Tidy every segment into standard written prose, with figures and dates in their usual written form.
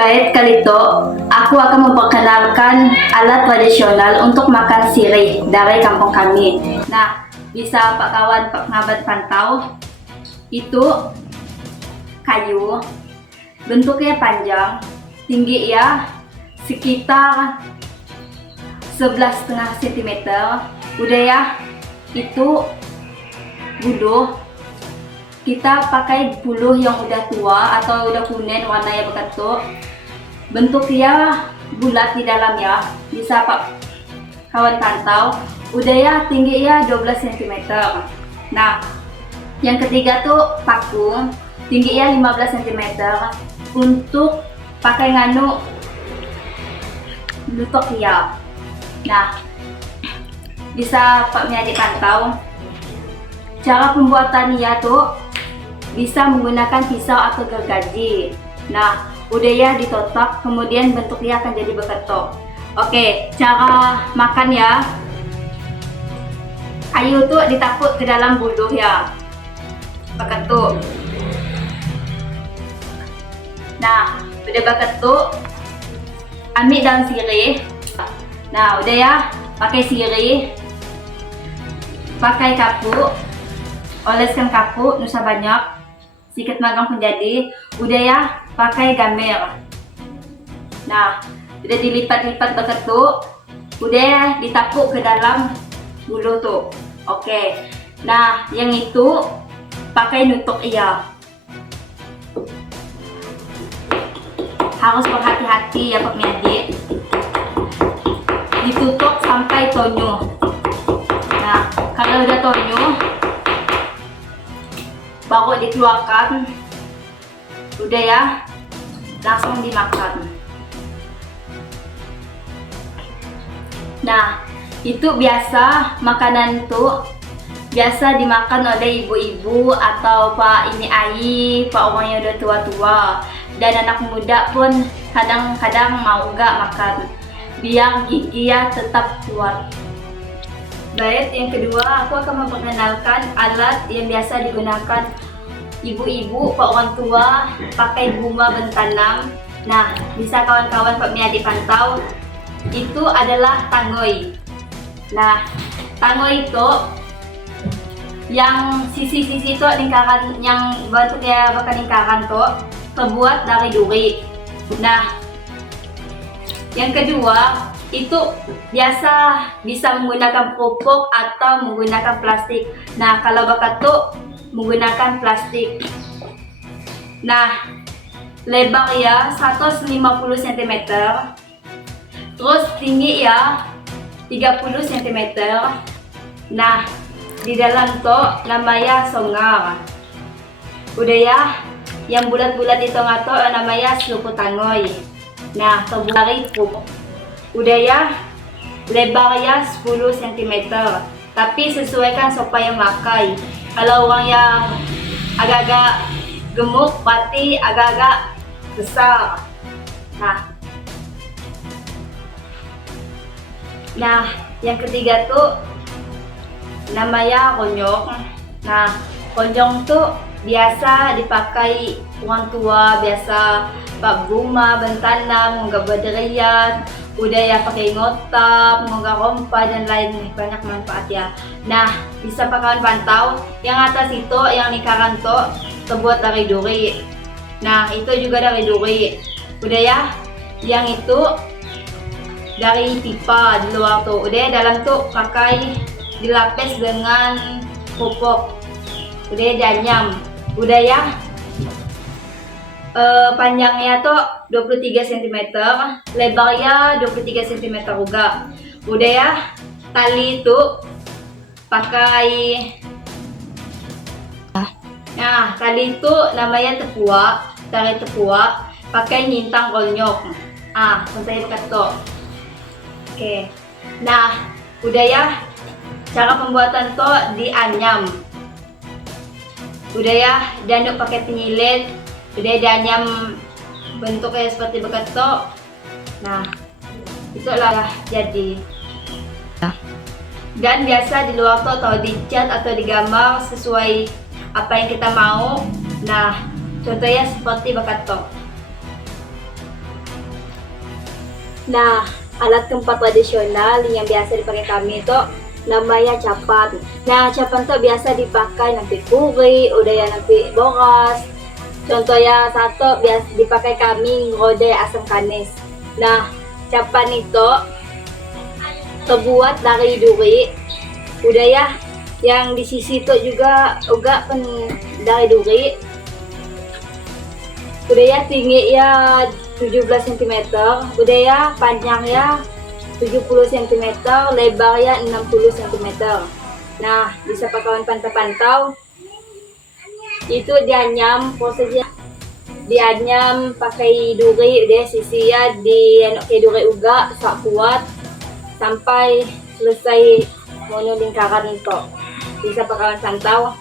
Baik kali itu, aku akan memperkenalkan alat tradisional untuk makan sirih dari kampung kami. Nah, bisa Pak kawan Pak pengabat pantau, itu kayu, bentuknya panjang, tinggi ya sekitar 11,5 cm. Udah ya, itu buluh. Kita pakai buluh yang udah tua atau udah kuning warnanya begitu. Bentuknya bulat di dalam ya. Bisa Pak kawan pantau. Udah ya, tinggi ya 12 cm. Nah, yang ketiga tuh paku, tinggi ya 15 cm. Untuk pakai nganu nutuk ya. Nah, bisa Pak Miadi pantau. Cara pembuatannya tuh bisa menggunakan pisau atau gergaji. Nah, udah ya ditotok, kemudian bentuknya akan jadi beketok. Oke, cara makan ya. Kayu tuh ditapuk ke dalam buluh ya, beketuk. Nah, udah beketuk, ambil daun sirih. Nah, udah ya, pakai sirih, pakai kapuk, oleskan kapuk, nusa banyak. Sedikit magang menjadi, udah ya pakai gamer. Nah, udah dilipat-lipat begitu, udah ya ditapuk ke dalam bulu tuh. Oke. Nah, yang itu pakai nutuk iya. Harus berhati-hati ya Pak Miadi. Ditutup sampai tonyo. Nah, kalau udah tonyo, baru dikeluarkan, udah ya langsung dimakan. Nah, itu biasa makanan tuh biasa dimakan oleh ibu-ibu atau pak ini ai, pak orang yang udah tua-tua, dan anak muda pun kadang-kadang mau gak makan biar gigi ya tetap kuat. Baik, yang kedua aku akan memperkenalkan alat yang biasa digunakan ibu-ibu, pak orang tua pakai bunga bentanam. Nah, bisa kawan-kawan Pak Miadi pantau, itu adalah tangoy. Nah, tangoy itu yang sisi-sisi itu lingkaran, yang bentuknya bukan lingkaran tuh terbuat dari duri. Nah, yang kedua itu biasa bisa menggunakan pupuk atau menggunakan plastik. Nah, kalau bakat tuh menggunakan plastik. Nah, lebar ya 150 cm, terus tinggi ya 30 cm. Nah, di dalam tuh namanya songar. Udah ya, yang bulat-bulat di tengah tuh namanya seluput tangoy. Nah, terbuat dari pupuk. Udah ya, lebarnya 10 cm, tapi sesuaikan siapa yang pakai. Kalau orang yang agak-agak gemuk, berarti agak-agak besar. Nah, yang ketiga tuh namanya konyong. Nah, konyong tuh biasa dipakai orang tua, biasa pak bunga bentanam, nggak berderian, udah ya pakai ngotak, nggak rompa dan lain banyak manfaat ya. Nah, bisa pakai pantau yang atas itu yang lingkaran tuh terbuat dari duri. Nah, itu juga dari duri. Udah ya, yang itu dari pipa di luar tuh. Udah ya, dalam tuh pakai dilapis dengan pupuk. Udah ya, dianyam. Udah ya, panjangnya tuh 23 cm, lebarnya 23 cm juga. Udah ya, tali itu pakai, nah tali itu namanya tepua, tali tepua, pakai nyintang konyok. Contohnya begitu. Oke. Nah, udah ya, cara pembuatan tuh dianyam. Udah ya, dan pakai penyilet. Udah dianyam bentuknya seperti begitu. Nah, itulah jadi. Dan biasa di luar tuh atau dicat atau digambar sesuai apa yang kita mau. Nah, contohnya seperti begitu. Nah, alat keempat tradisional yang biasa dipakai kami itu namanya capan. Nah, capan itu biasa dipakai nanti kuri, udah ya nanti boras. Contohnya satu biasa dipakai kami ngode asam kanis. Nah, capan itu terbuat dari duri. Udah ya, yang di sisi itu juga dari duri. Udah ya, tinggi ya 17 cm, udah ya panjangnya 70 cm, lebarnya 60 cm. Nah, bisa kawan pantau-pantau itu dianyam, prosesnya dianyam pakai duri, udah sisi ya di duri uga sak kuat sampai selesai mono lingkaran itu. Bisa kawan pantau.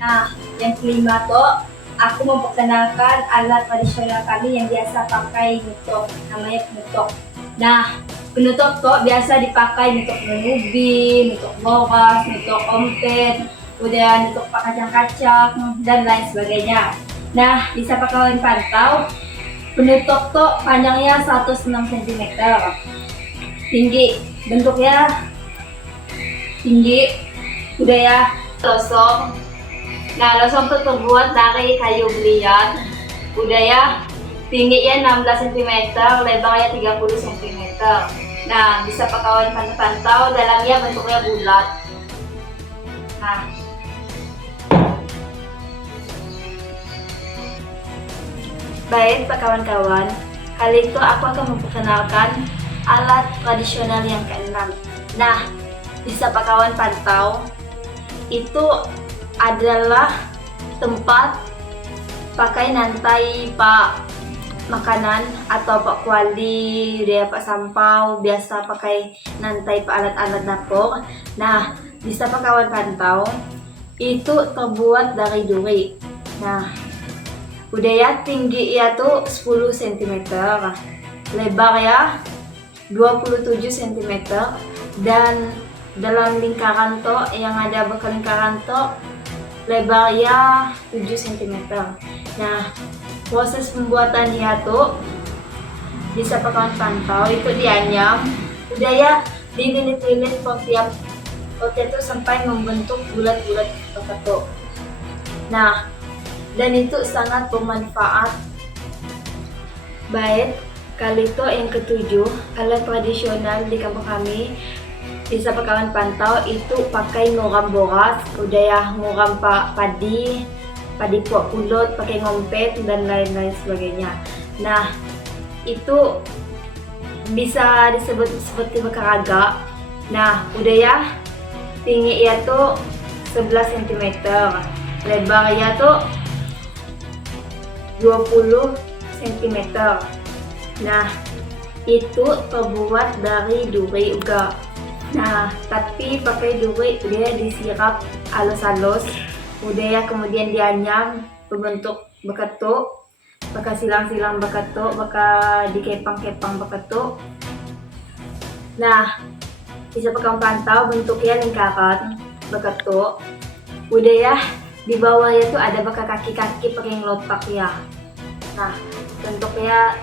Nah, yang kelima tuh aku memperkenalkan alat tradisional kami yang biasa pakai nutuk, namanya penutuk. Nah, penutuk tuh biasa dipakai nutuk menubi, nutuk boras, nutuk ompet, udah nutuk kacang-kacang dan lain sebagainya. Nah, bisa kawan pantau, penutuk tuh panjangnya 106 cm, tinggi, bentuknya tinggi, udah ya losong. Nah, losong itu terbuat dari kayu belian. Udah ya, tingginya 16 cm, lebarnya 30 cm. Nah, bisa kawan pantau, dalamnya bentuknya bulat. Nah, baik kawan-kawan, kali itu aku akan memperkenalkan alat tradisional yang keenam. Nah, bisa kawan pantau, itu adalah tempat pakai nantai pak makanan atau pak kuali, dia pak sampau, biasa pakai nantai pak alat-alat dapur. Nah, bisa kawan pantau, itu terbuat dari duri. Nah, udah ya, tinggi ya tuh 10 cm, lebar ya 27 cm, dan dalam lingkaran tuh yang ada berlingkaran tuh lebarnya 7 cm. Nah, proses pembuatannya tuh bisa kawan pantau, itu dianyam, udah ya dililit-lilit setiap itu sampai membentuk bulat-bulat seperti. Nah, dan itu sangat bermanfaat. Baik, kali itu yang ketujuh, alat tradisional di kampung kami bisa kawan pantau, itu pakai nguram boras, udah ya nguram padi puak pulut, pakai ngompet dan lain-lain sebagainya. Nah, itu bisa disebut seperti bekaraga. Nah, udah ya, tinggi ya tuh 11 cm, lebar ya tuh 20 cm. Nah, itu terbuat dari duri juga. Nah, tapi pakai duri dia disirap halus-halus, udah ya kemudian dianyam berbentuk beketuk, pakai silang-silang beketuk, pakai dikepang-kepang beketuk. Nah, bisa kamu pantau bentuknya lingkaran beketuk. Udah ya, di bawahnya tuh ada pakai kaki-kaki pakai ngelopak ya. Nah, bentuknya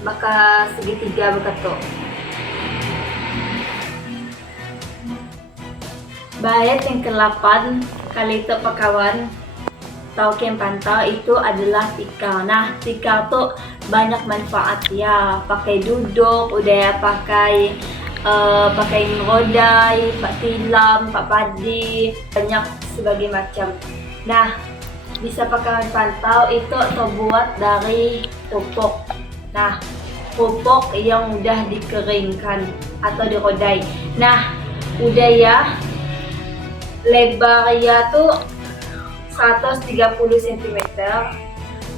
pakai segitiga beketuk. Baik, yang ke-8 kali itu kawan tahu yang pantau, itu adalah tikar. Nah, tikar tuh banyak manfaat ya, pakai duduk, udah ya pakai ngerodai, pak tilam, pak padi, banyak sebagai macam. Nah, bisa kawan pantau, itu terbuat dari pupuk. Nah, pupuk yang udah dikeringkan atau dirodai. Nah, udah ya, lebarnya tuh 130 cm,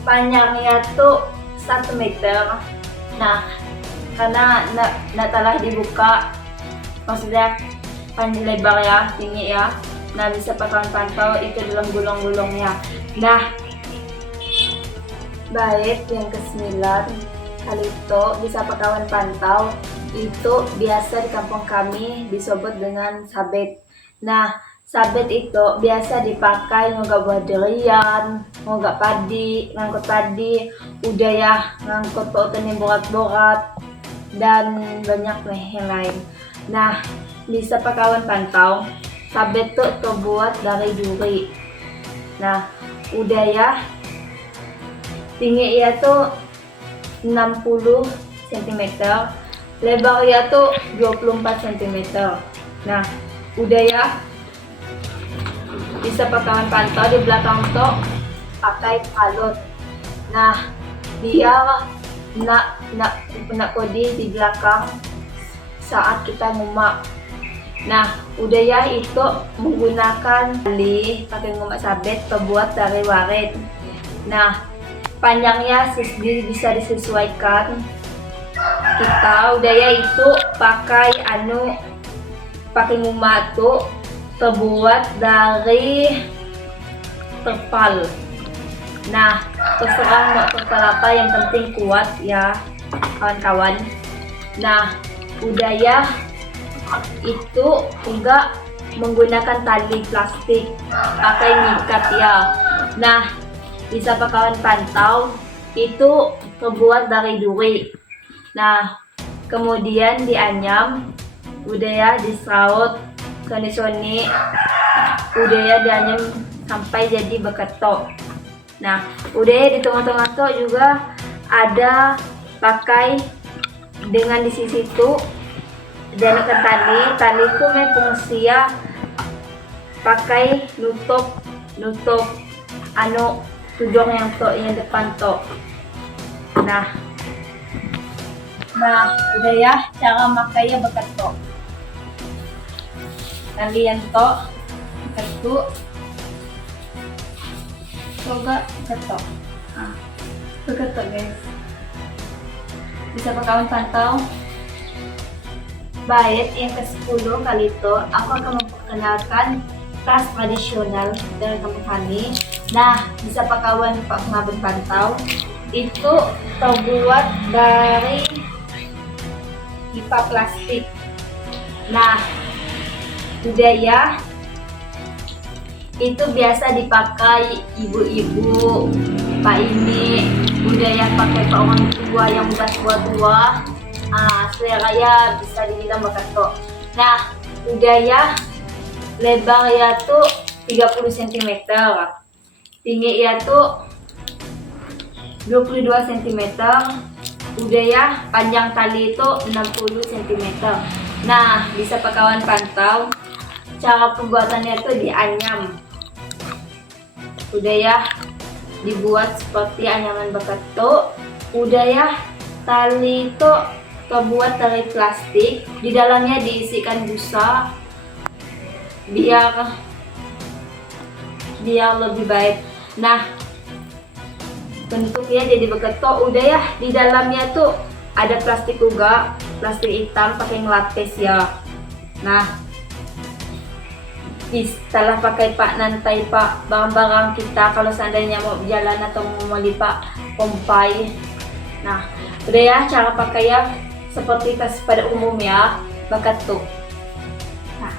panjangnya tuh 1 meter. Nah, karena telah dibuka, maksudnya panjang lebarnya tinggi ya. Nah, bisa kawan pantau itu dalam gulung-gulungnya. Nah, baik, yang ke-9 kali itu bisa kawan pantau, itu biasa di kampung kami disebut dengan sabet. Nah, sabet itu biasa dipakai ngogak buah durian, ngogak padi, ngangkut padi, udah ya ngangkut pautan yang borat-borat. dan banyak nih yang lain. Nah, bisa pak kawan pantau, sabet tuh terbuat dari duri. Nah, udah ya, tinggi ia tuh 60 cm, lebar ia tuh 24 cm. Nah, udah ya, bisa pak kawan pantau di belakang tuh pakai kalut. Nah, dia nak kodi di belakang saat kita ngumak. Nah, udah ya, itu menggunakan tali pakai ngumak sabet terbuat dari waret. Nah, panjangnya bisa disesuaikan. Kita udah ya, itu pakai ngumak tuh terbuat dari terpal. Nah, terserah mau terpal apa, yang penting kuat ya kawan-kawan. Nah, udah ya, itu juga menggunakan tali plastik pakai ngikat ya. Nah, bisa pak kawan pantau, itu terbuat dari duri. Nah, kemudian dianyam, udah ya, disaut soni-soni, udah ya, dianyam sampai jadi beketok. Nah, udah ya, di tengah-tengah tuh juga ada pakai dengan di sisi itu dan tali itu fungsi ya pakai nutup tudung yang depan to. Nah, udah ya, cara makainya beketok. Kalian to ketuk coba ketok. Nah, beketok guys. Bisa pak kawan pantau. Baik, yang ke-10 kali itu aku akan memperkenalkan tas tradisional dari kampung kami. Nah, bisa pak kawan pantau, itu terbuat dari pipa plastik. Nah, udah ya, itu biasa dipakai ibu-ibu, pak ini, udah ya, pakai pak orang tua yang udah tua-tua. Selera ya bisa dibilang beketok. Nah, udah ya, lebar ya tuh 30 cm, tinggi ya tuh 22 cm, udah ya, panjang tali itu 60 cm. Nah, bisa pak kawan pantau, cara pembuatannya tuh dianyam. Udah ya, dibuat seperti anyaman beketok. Udah ya, tali itu terbuat dari plastik, di dalamnya diisikan busa biar lebih baik. Nah, bentuknya jadi beketok. Udah ya, di dalamnya tuh ada plastik juga, plastik hitam pakai ngelapis ya. Nah, setelah pakai pak nantai pak barang-barang kita kalau seandainya mau jalan atau mau lipat pompai. Nah, udah ya, cara pakai ya seperti tas pada umumnya, beketok. Nah,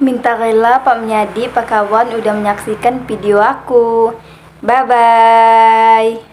minta rela Pak Menyadi, Pak kawan udah menyaksikan video aku. Bye bye.